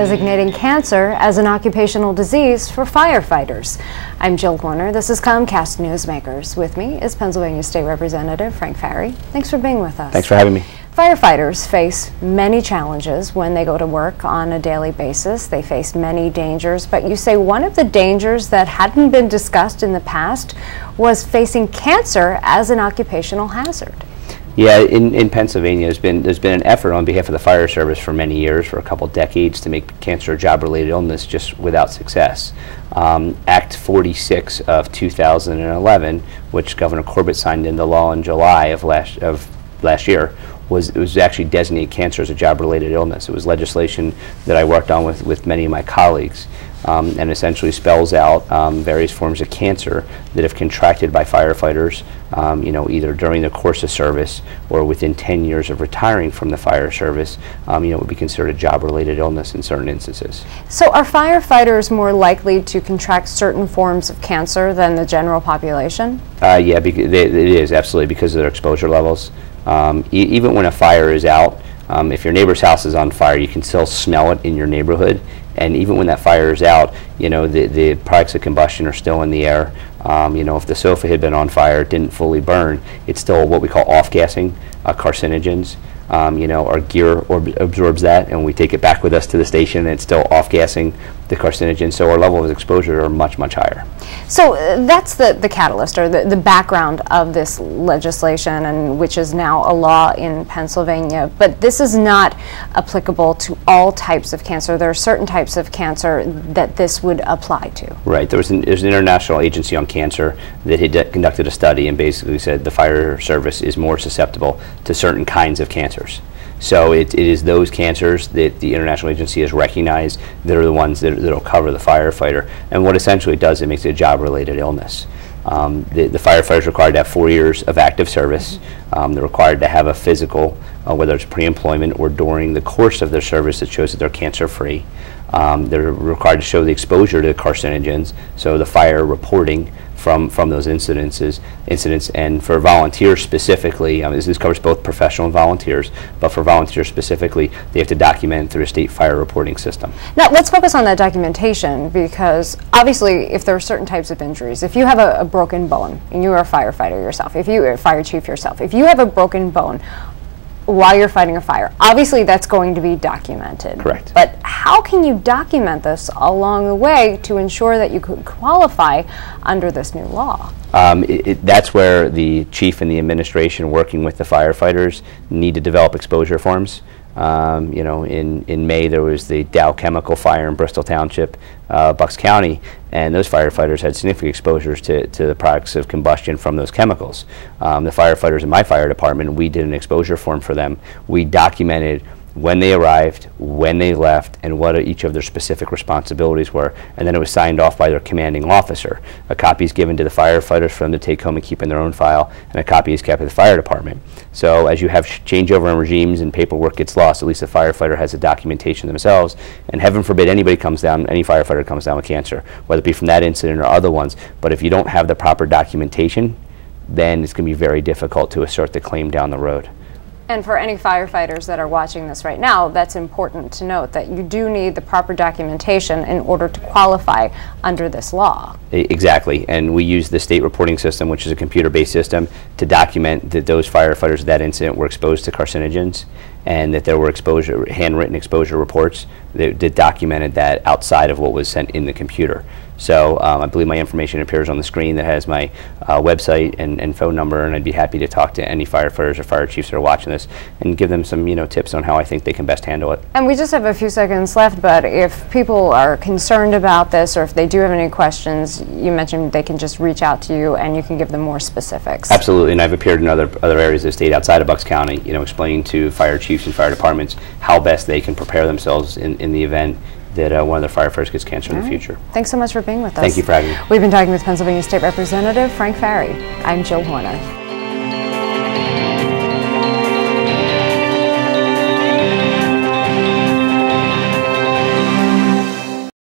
designating cancer as an occupational disease for firefighters. I'm Jill Horner. This is Comcast Newsmakers. With me is Pennsylvania State Representative Frank Farry. Thanks for being with us. Thanks for having me. Firefighters face many challenges when they go to work on a daily basis. They face many dangers, but you say one of the dangers that hadn't been discussed in the past was facing cancer as an occupational hazard. Yeah, in Pennsylvania, there's been an effort on behalf of the fire service for many years, for a couple decades, to make cancer a job-related illness, just without success. Act 46 of 2011, which Governor Corbett signed into law in July of last year, was actually designate cancer as a job-related illness. It was legislation that I worked on with many of my colleagues, and essentially spells out various forms of cancer that, if contracted by firefighters, either during the course of service or within 10 years of retiring from the fire service, would be considered a job-related illness in certain instances. So are firefighters more likely to contract certain forms of cancer than the general population? Yeah, it is, absolutely, because of their exposure levels. Even when a fire is out, if your neighbor's house is on fire, you can still smell it in your neighborhood. And even when that fire is out, the products of combustion are still in the air. If the sofa had been on fire, it didn't fully burn, it's still what we call off-gassing carcinogens. Our gear absorbs that, and we take it back with us to the station, and it's still off-gassing the carcinogens, so our level of exposure are much, much higher. So that's the catalyst, or the background of this legislation, and which is now a law in Pennsylvania. But this is not applicable to all types of cancer. There are certain types of cancer that this would apply to. Right. There's an International Agency on Cancer that had conducted a study and basically said the fire service is more susceptible to certain kinds of cancers. So it is those cancers that the International Agency has recognized that are the ones that will cover the firefighter. And what essentially it does, it makes it a job-related illness. The firefighter is required to have 4 years of active service. They're required to have a physical, whether it's pre-employment or during the course of their service, that shows that they're cancer-free. They're required to show the exposure to carcinogens, so the fire reporting from those incidents. And for volunteers specifically, this covers both professional and volunteers, but for volunteers specifically, they have to document through a state fire reporting system. Now let's focus on that documentation, because obviously if there are certain types of injuries, if you have a broken bone, and you are a firefighter yourself, if you are a fire chief yourself, if you have a broken bone while you're fighting a fire, obviously that's going to be documented. Correct. But how can you document this along the way to ensure that you could qualify under this new law? That's where the chief and the administration, working with the firefighters, need to develop exposure forms. In May there was the Dow Chemical fire in Bristol Township, Bucks County, and those firefighters had significant exposures to the products of combustion from those chemicals. The firefighters in my fire department, we did an exposure form for them. We documented when they arrived, when they left, and what each of their specific responsibilities were, and then it was signed off by their commanding officer. A copy is given to the firefighters for them to take home and keep in their own file, and a copy is kept at the fire department. So as you have changeover in regimes and paperwork gets lost, at least the firefighter has the documentation themselves, and heaven forbid any firefighter comes down with cancer, whether it be from that incident or other ones. But if you don't have the proper documentation, then it's going to be very difficult to assert the claim down the road. And for any firefighters that are watching this right now, that's important to note, that you do need the proper documentation in order to qualify under this law. Exactly, and we use the state reporting system, which is a computer-based system, to document that those firefighters at that incident were exposed to carcinogens, and that there were handwritten exposure reports that documented that outside of what was sent in the computer. So I believe my information appears on the screen that has my website and phone number, and I'd be happy to talk to any firefighters or fire chiefs that are watching this and give them some tips on how I think they can best handle it. And we just have a few seconds left, but if people are concerned about this, or if they do have any questions, you mentioned they can just reach out to you and you can give them more specifics. Absolutely, and I've appeared in other areas of the state outside of Bucks County, explaining to fire chiefs and fire departments how best they can prepare themselves in the event that one of their firefighters gets cancer in the future. Thanks so much for being with us. Thank you for having me. We've been talking with Pennsylvania State Representative Frank Farry. I'm Jill Horner.